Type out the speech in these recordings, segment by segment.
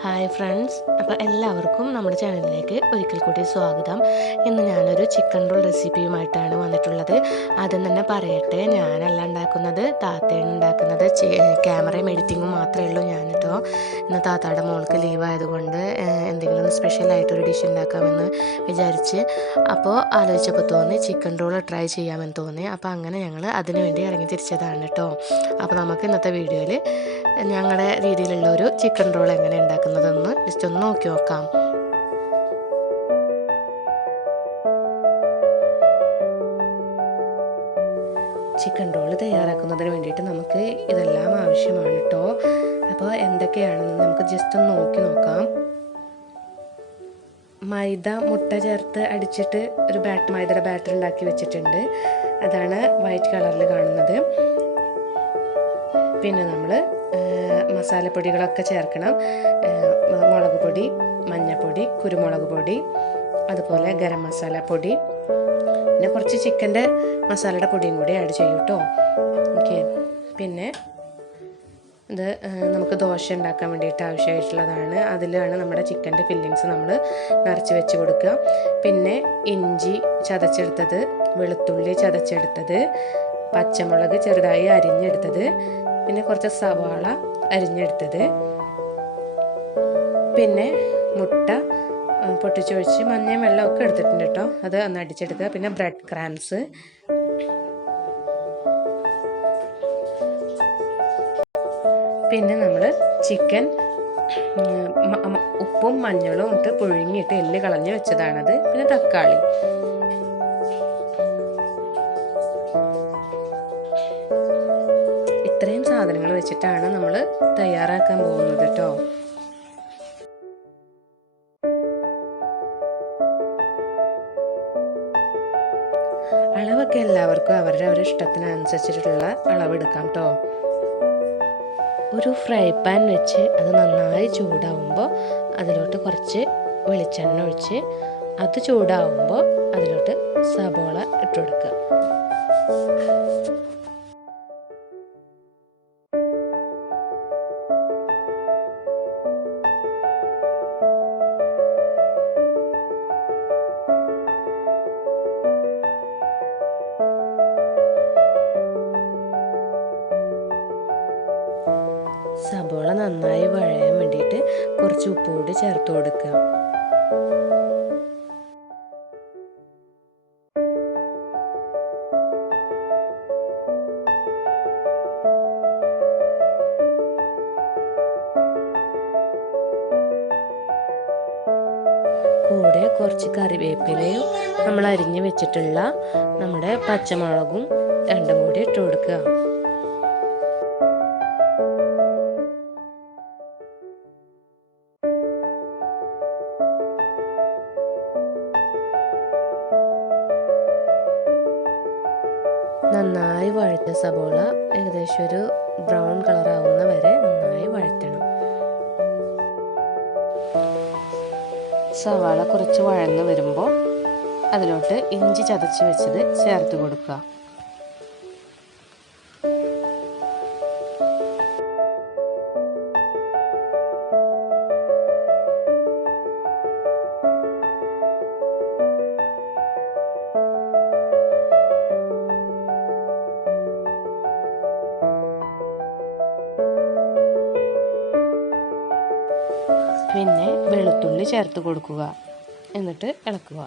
Hi friends, അപ്പോൾ എല്ലാവർക്കും നമ്മുടെ ചാനലിലേക്ക് ഒരിക്കൽ കൂടി സ്വാഗതം. ഇന്ന് ഞാനൊരു ചിക്കൻ റോൾ റെസിപ്പിയുമായിട്ടാണ് വന്നിട്ടുള്ളത്. ആദ്യം തന്നെ പറയട്ടെ, ഞാനല്ല ഉണ്ടാക്കുന്നത്, താത്തയാണ് ഉണ്ടാക്കുന്നത്. ക്യാമറയും എഡിറ്റിങ്ങും മാത്രമേ ഉള്ളൂ ഞാൻ കേട്ടോ. ഇന്ന് താത്തായുടെ മോൾക്ക് ലീവ് ആയതുകൊണ്ട് എന്തെങ്കിലും സ്പെഷ്യലായിട്ടൊരു ഡിഷ് ഉണ്ടാക്കാമെന്ന് വിചാരിച്ച് അപ്പോൾ ആലോചിച്ചപ്പോൾ തോന്നി ചിക്കൻ റോൾ ട്രൈ ചെയ്യാമെന്ന് തോന്നി. അപ്പോൾ അങ്ങനെ ഞങ്ങൾ അതിനു വേണ്ടി ഇറങ്ങി തിരിച്ചതാണ് കേട്ടോ. അപ്പോൾ നമുക്ക് ഇന്നത്തെ വീഡിയോയിൽ ഞങ്ങളുടെ രീതിയിലുള്ള ഒരു ചിക്കൻ റോൾ എങ്ങനെ ഉണ്ടാക്കുന്നതെന്ന് ജസ്റ്റ് ഒന്ന് നോക്കി നോക്കാം. ചിക്കൻ റോൾ തയ്യാറാക്കുന്നതിന് വേണ്ടിയിട്ട് നമുക്ക് ഇതെല്ലാം ആവശ്യമാണ് കേട്ടോ. അപ്പോൾ എന്തൊക്കെയാണെന്ന് നമുക്ക് ജസ്റ്റ് ഒന്ന് നോക്കി നോക്കാം. മൈദ മുട്ട ചേർത്ത് അടിച്ചിട്ട് ഒരു മൈദയുടെ ബാറ്റർ ഉണ്ടാക്കി വെച്ചിട്ടുണ്ട്. അതാണ് വൈറ്റ് കളറിൽ കാണുന്നത്. പിന്നെ നമ്മൾ മസാലപ്പൊടികളൊക്കെ ചേർക്കണം. മുളക് പൊടി, മഞ്ഞൾപ്പൊടി, കുരുമുളക് പൊടി, അതുപോലെ ഗരം മസാല പൊടി, പിന്നെ കുറച്ച് ചിക്കൻ്റെ മസാലയുടെ പൊടിയും കൂടി ആഡ് ചെയ്യും കേട്ടോ. ഓക്കെ. പിന്നെ ഇത് നമുക്ക് ദോശ ഉണ്ടാക്കാൻ വേണ്ടിയിട്ട് ആവശ്യമായിട്ടുള്ളതാണ്. അതിലാണ് നമ്മുടെ ചിക്കൻ്റെ ഫില്ലിങ്സ് നമ്മൾ നിറച്ച് വെച്ച് കൊടുക്കുക. പിന്നെ ഇഞ്ചി ചതച്ചെടുത്തത്, വെളുത്തുള്ളി ചതച്ചെടുത്തത്, പച്ചമുളക് ചെറുതായി അരിഞ്ഞെടുത്തത്, പിന്നെ കുറച്ച് സവാള അരിഞ്ഞെടുത്തത്, പിന്നെ മുട്ട പൊട്ടിച്ചൊഴിച്ച് മഞ്ഞയും വെള്ളമൊക്കെ എടുത്തിട്ടുണ്ട് കേട്ടോ. അത് ഒന്ന് അടിച്ചെടുക്കുക. പിന്നെ ബ്രെഡ് ക്രാംസ്, പിന്നെ നമ്മൾ ചിക്കൻ ഉപ്പും മഞ്ഞളും ഇട്ട് പുഴുങ്ങിയിട്ട് എല്ല് കളഞ്ഞ് വെച്ചതാണത്. പിന്നെ തക്കാളി. ഇത്രയും സാധനങ്ങൾ വെച്ചിട്ടാണ് നമ്മൾ തയ്യാറാക്കാൻ പോകുന്നത് കേട്ടോ. അളവൊക്കെ എല്ലാവർക്കും അവരുടെ ഇഷ്ടത്തിനനുസരിച്ചിട്ടുള്ള അളവെടുക്കാം കേട്ടോ. ഒരു ഫ്രൈ പാൻ വെച്ച് അത് നന്നായി ചൂടാവുമ്പോൾ അതിലോട്ട് കുറച്ച് വെളിച്ചെണ്ണ ഒഴിച്ച് അത് ചൂടാവുമ്പോൾ അതിലോട്ട് സബോള ഇട്ട് കൊടുക്കുക. സബോള നന്നായി വഴയാൻ വേണ്ടിയിട്ട് കുറച്ച് ഉപ്പ് കൂടി ചേർത്ത് കൊടുക്കുക. കൂടെ കുറച്ച് കറിവേപ്പിലയും നമ്മൾ അരിഞ്ഞ് വെച്ചിട്ടുള്ള നമ്മുടെ പച്ചമുളകും രണ്ടും കൂടി ഇട്ട് കൊടുക്കുക. നന്നായി വഴറ്റ സബോള ഏകദേശം ഒരു ബ്രൗൺ കളർ ആവുന്ന വരെ നന്നായി വഴറ്റണം. സവാള കുറച്ച് വഴന്ന് വരുമ്പോൾ അതിലോട്ട് ഇഞ്ചി ചതച്ച് വെച്ചത് ചേർത്ത് കൊടുക്കുക. പിന്നെ വെളുത്തുള്ളി ചേർത്ത് കൊടുക്കുക. എന്നിട്ട് ഇളക്കുക.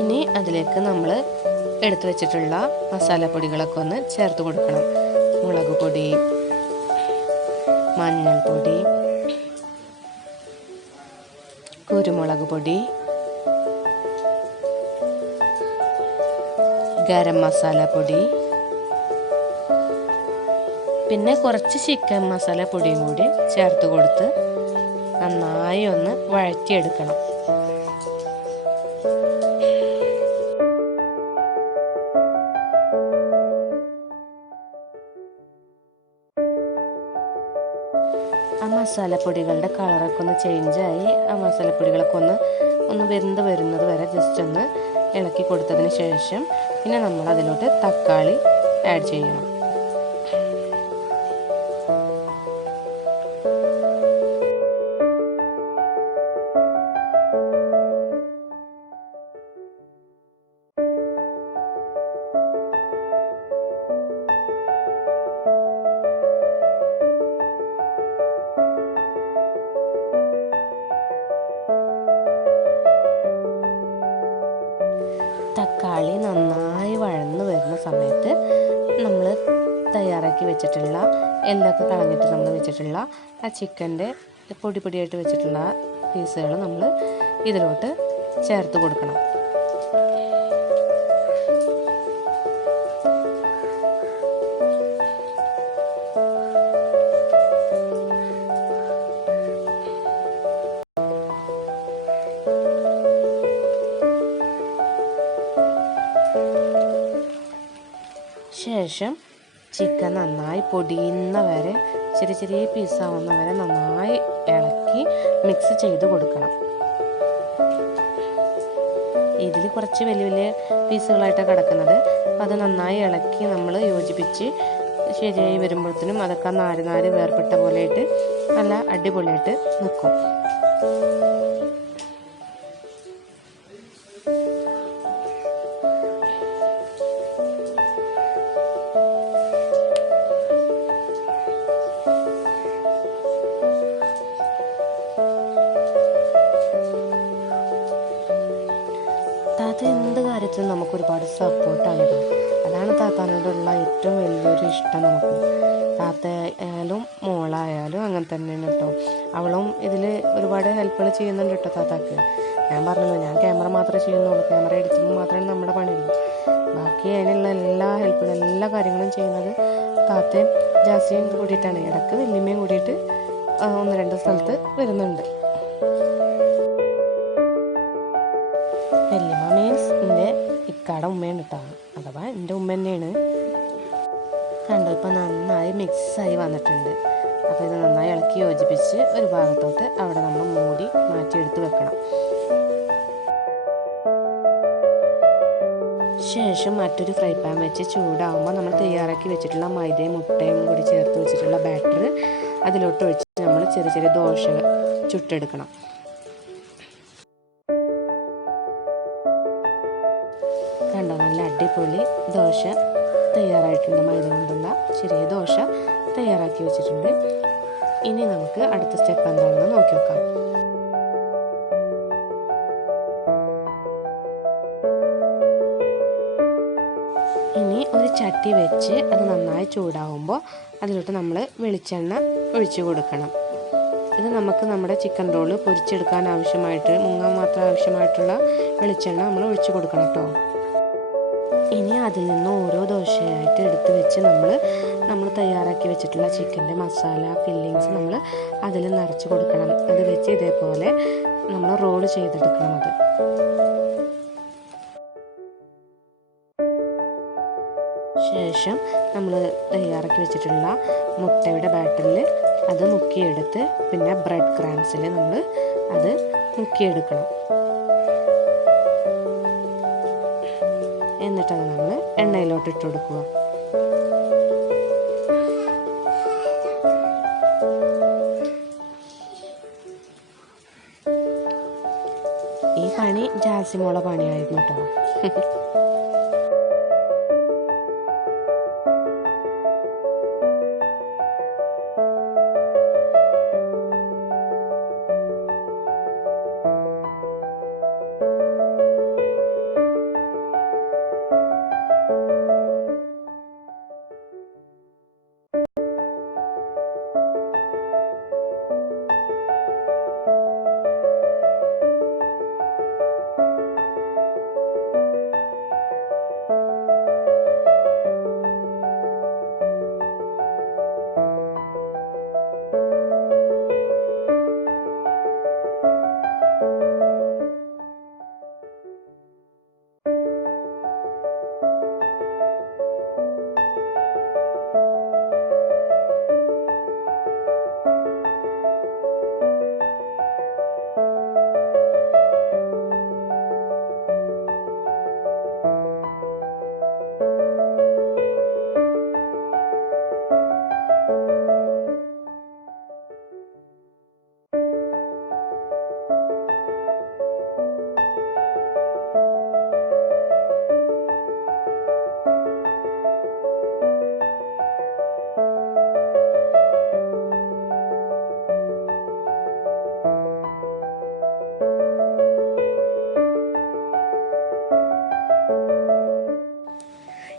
ഇനി അതിലേക്ക് നമ്മൾ എടുത്തു വെച്ചിട്ടുള്ള മസാലപ്പൊടികളൊക്കെ ഒന്ന് ചേർത്ത് കൊടുക്കണം. മുളക് പൊടി, മഞ്ഞൾപ്പൊടി, കുരുമുളക് പൊടി, ഗരം മസാല പൊടി, പിന്നെ കുറച്ച് ചിക്കൻ മസാല പൊടിയും കൂടി ചേർത്ത് കൊടുത്ത് നന്നായി ഒന്ന് വഴറ്റിയെടുക്കണം. ആ മസാലപ്പൊടികളുടെ കളറൊക്കെ ഒന്ന് ചേഞ്ചായി ആ മസാലപ്പൊടികളൊക്കെ ഒന്ന് ഒന്ന് വെന്ത് വരുന്നത് വരെ ജസ്റ്റ് ഒന്ന് ഇളക്കി കൊടുത്തതിന് ശേഷം പിന്നെ നമ്മൾ അതിലോട്ട് തക്കാളി ആഡ് ചെയ്യണം. തക്കാളി നന്നായി വഴന്ന് വരുന്ന സമയത്ത് നമ്മൾ തയ്യാറാക്കി വെച്ചിട്ടുള്ള എല്ലൊക്കെ കളഞ്ഞിട്ട് നമ്മൾ വെച്ചിട്ടുള്ള ആ ചിക്കൻ്റെ പൊടി പൊടിയായിട്ട് വെച്ചിട്ടുള്ള പീസുകൾ നമ്മൾ ഇതിലോട്ട് ചേർത്ത് കൊടുക്കണം. ശേഷം ചിക്കൻ നന്നായി പൊടിയുന്ന വരെ ചെറിയ ചെറിയ പീസാവുന്ന വരെ നന്നായി ഇളക്കി മിക്സ് ചെയ്ത് കൊടുക്കണം. ഇതിൽ കുറച്ച് വലിയ വലിയ പീസുകളായിട്ടാണ് കിടക്കുന്നത്. അപ്പോൾ അത് നന്നായി ഇളക്കി നമ്മൾ യോജിപ്പിച്ച് ശരിയായി വരുമ്പോഴത്തേനും അതൊക്കെ നാര് വേർപെട്ട പോലെയായിട്ട് നല്ല അടിപൊളിയായിട്ട് നിൽക്കും. താത്ത എന്ത് കാര്യത്തിലും നമുക്ക് ഒരുപാട് സപ്പോർട്ടാണ്. അതാണ് താത്താനോടുള്ള ഏറ്റവും വലിയൊരു ഇഷ്ടം നമുക്ക്. താത്ത ആയാലും മോളായാലും അങ്ങനെ തന്നെയാണ് കേട്ടോ. അവളും ഇതിൽ ഒരുപാട് ഹെൽപ്പുകൾ ചെയ്യുന്നുണ്ട് കേട്ടോ താത്താക്ക്. ഞാൻ പറഞ്ഞല്ലോ, ഞാൻ ക്യാമറ മാത്രമേ ചെയ്യുന്നുള്ളൂ, ക്യാമറ എഡിറ്റിങ് മാത്രമേ നമ്മുടെ പണിയുള്ളൂ. ബാക്കി അതിനുള്ള എല്ലാ ഹെൽപ്പുകളും എല്ലാ കാര്യങ്ങളും ചെയ്യുന്നത് താത്തയും ജാസിയും കൂടിയിട്ടാണ്. ഇടയ്ക്ക് വല്യമ്മയും കൂടിയിട്ട് 1-2 സ്ഥലത്ത് വരുന്നുണ്ട്. വല്യമ്മ മീൻസ് എൻ്റെ ഇക്കാടെ ഉമ്മയാണ് കേട്ടോ, അഥവാ എൻ്റെ ഉമ്മ തന്നെയാണ്. കണ്ടോ, ഇപ്പോൾ നന്നായി മിക്സായി വന്നിട്ടുണ്ട്. അപ്പോൾ ഇത് നന്നായി ഇളക്കി യോജിപ്പിച്ച് ഒരു ഭാഗത്തോട്ട് അവിടെ നമ്മൾ മൂടി മാറ്റിയെടുത്ത് വെക്കണം. ശേഷം മറ്റൊരു ഫ്രൈ പാൻ വെച്ച് ചൂടാകുമ്പോൾ നമ്മൾ തയ്യാറാക്കി വെച്ചിട്ടുള്ള മൈദയും മുട്ടയും കൂടി ചേർത്ത് വെച്ചിട്ടുള്ള ബാറ്റർ അതിലോട്ട് ഒഴിച്ച് നമ്മൾ ചെറിയ ചെറിയ ദോശ ചുട്ടെടുക്കണം. കണ്ടോ, നല്ല അടിപൊളി ദോശ തയ്യാറായിട്ടുണ്ട്. മൈദ കൊണ്ടുള്ള ചെറിയ ദോശ തയ്യാറാക്കി വെച്ചിട്ടുണ്ട്. ഇനി നമുക്ക് അടുത്ത സ്റ്റെപ്പ് എന്താണെന്ന് നോക്കി നോക്കാം. ഇനി ഒരു ചട്ടി വെച്ച് അത് നന്നായി ചൂടാകുമ്പോൾ അതിലോട്ട് നമ്മൾ വെളിച്ചെണ്ണ ഒഴിച്ചു കൊടുക്കണം. ഇത് നമുക്ക് നമ്മുടെ ചിക്കൻ റോള് പൊരിച്ചെടുക്കാൻ ആവശ്യമായിട്ട് മുങ്ങാൻ മാത്രം ആവശ്യമായിട്ടുള്ള വെളിച്ചെണ്ണ നമ്മൾ ഒഴിച്ചു കൊടുക്കണം കേട്ടോ. ഇനി അതിൽ നിന്ന് ഓരോ ദോശയായിട്ട് എടുത്ത് വെച്ച് നമ്മൾ തയ്യാറാക്കി വെച്ചിട്ടുള്ള ചിക്കൻ്റെ മസാല ഫില്ലിങ്സ് നമ്മൾ അതിൽ നിറച്ച് കൊടുക്കണം. അത് വെച്ച് ഇതേപോലെ നമ്മൾ റോള് ചെയ്തെടുക്കണം. അത് ശേഷം നമ്മൾ തയ്യാറാക്കി വെച്ചിട്ടുള്ള മുട്ടയുടെ ബാറ്ററിൽ അത് മുക്കിയെടുത്ത് പിന്നെ ബ്രെഡ് ക്രാംസിൽ നമ്മൾ അത് മുക്കിയെടുക്കണം. എന്നിട്ടത് നമ്മൾ എണ്ണയിലോട്ട് ഇട്ട് കൊടുക്കുക. ഈ പണി ജാസിമോളെ പണിയായിരുന്നു കേട്ടോ.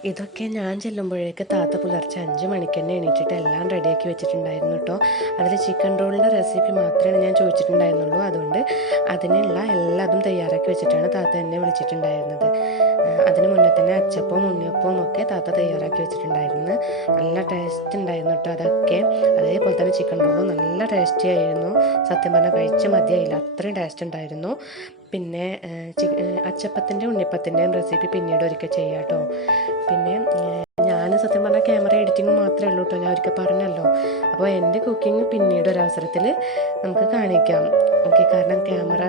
ഇതൊക്കെ ഞാൻ ചെല്ലുമ്പോഴേക്ക് താത്ത പുലർച്ചെ 5 മണിക്ക് തന്നെ എണീറ്റിട്ട് എല്ലാം റെഡിയാക്കി വെച്ചിട്ടുണ്ടായിരുന്നു കേട്ടോ. അതിൽ ചിക്കൻ റോളിൻ്റെ റെസിപ്പി മാത്രമേ ഞാൻ ചോദിച്ചിട്ടുണ്ടായിരുന്നുള്ളൂ. അതുകൊണ്ട് അതിനുള്ള എല്ലാതും തയ്യാറാക്കി വെച്ചിട്ടാണ് താത്ത എന്നെ വിളിച്ചിട്ടുണ്ടായിരുന്നത്. അതിന് മുന്നേ തന്നെ അച്ചപ്പവും ഉണ്ണിയപ്പവും ഒക്കെ താത്ത തയ്യാറാക്കി വെച്ചിട്ടുണ്ടായിരുന്നു. നല്ല ടേസ്റ്റ് ഉണ്ടായിരുന്നു കേട്ടോ അതൊക്കെ. അതേപോലെ തന്നെ ചിക്കൻ റോളും നല്ല ടേസ്റ്റി ആയിരുന്നു. സത്യം പറഞ്ഞാൽ കഴിച്ച് മതിയായില്ല, അത്രയും ടേസ്റ്റ് ഉണ്ടായിരുന്നു. പിന്നെ അച്ചപ്പത്തിൻ്റെ ഉണ്ണിയപ്പത്തിൻ്റെയും റെസിപ്പി പിന്നീട് ഒരിക്കൽ ചെയ്യാം കേട്ടോ. പിന്നെ ഞാൻ സത്യം പറഞ്ഞാൽ ക്യാമറ എഡിറ്റിംഗ് മാത്രമേ ഉള്ളൂ കേട്ടോ, ഞാൻ ഒരിക്കൽ പറഞ്ഞല്ലോ. അപ്പോൾ എൻ്റെ കുക്കിംഗ് പിന്നീട് ഒരവസരത്തിൽ നമുക്ക് കാണിക്കാം. ഓക്കെ, കാരണം ക്യാമറ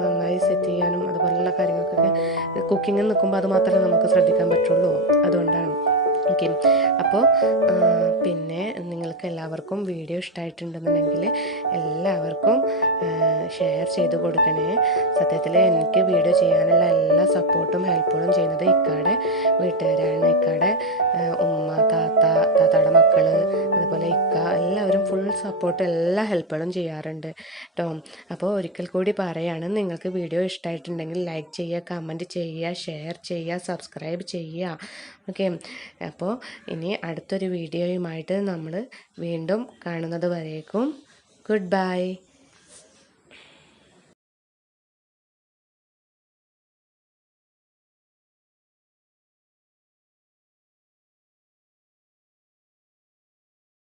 നന്നായി സെറ്റ് ചെയ്യാനും അതുപോലുള്ള കാര്യങ്ങൾക്കൊക്കെ കുക്കിങ്ങിൽ നിൽക്കുമ്പോൾ അത് മാത്രമേ നമുക്ക് ശ്രദ്ധിക്കാൻ പറ്റുള്ളൂ. അതുകൊണ്ടാണ്. ഓക്കെ, അപ്പോൾ പിന്നെ നിങ്ങൾക്ക് എല്ലാവർക്കും വീഡിയോ ഇഷ്ടമായിട്ടുണ്ടെന്നുണ്ടെങ്കിൽ എല്ലാവർക്കും ഷെയർ ചെയ്ത് കൊടുക്കണേ. സത്യത്തിൽ എനിക്ക് വീഡിയോ ചെയ്യാനുള്ള എല്ലാ സപ്പോർട്ടും ഹെൽപ്പുകളും ചെയ്യുന്നത് ഇക്കാടെ വീട്ടുകാരാണ്. ഇക്കാടെ ഉമ്മ, താത്താടെ മക്കൾ, അതുപോലെ ഇക്ക, എല്ലാവരും ഫുൾ സപ്പോർട്ട് എല്ലാ ഹെൽപ്പുകളും ചെയ്യാറുണ്ട് കേട്ടോ. അപ്പോൾ ഒരിക്കൽ കൂടി പറയാണ്, നിങ്ങൾക്ക് വീഡിയോ ഇഷ്ടമായിട്ടുണ്ടെങ്കിൽ ലൈക്ക് ചെയ്യുക, കമൻറ്റ് ചെയ്യുക, ഷെയർ ചെയ്യുക, സബ്സ്ക്രൈബ് ചെയ്യുക. ഓക്കെ, അപ്പോൾ ഇനി അടുത്തൊരു വീഡിയോയുമായിട്ട് നമ്മൾ വീണ്ടും കാണുന്നത് വരേക്കും ഗുഡ് ബൈ.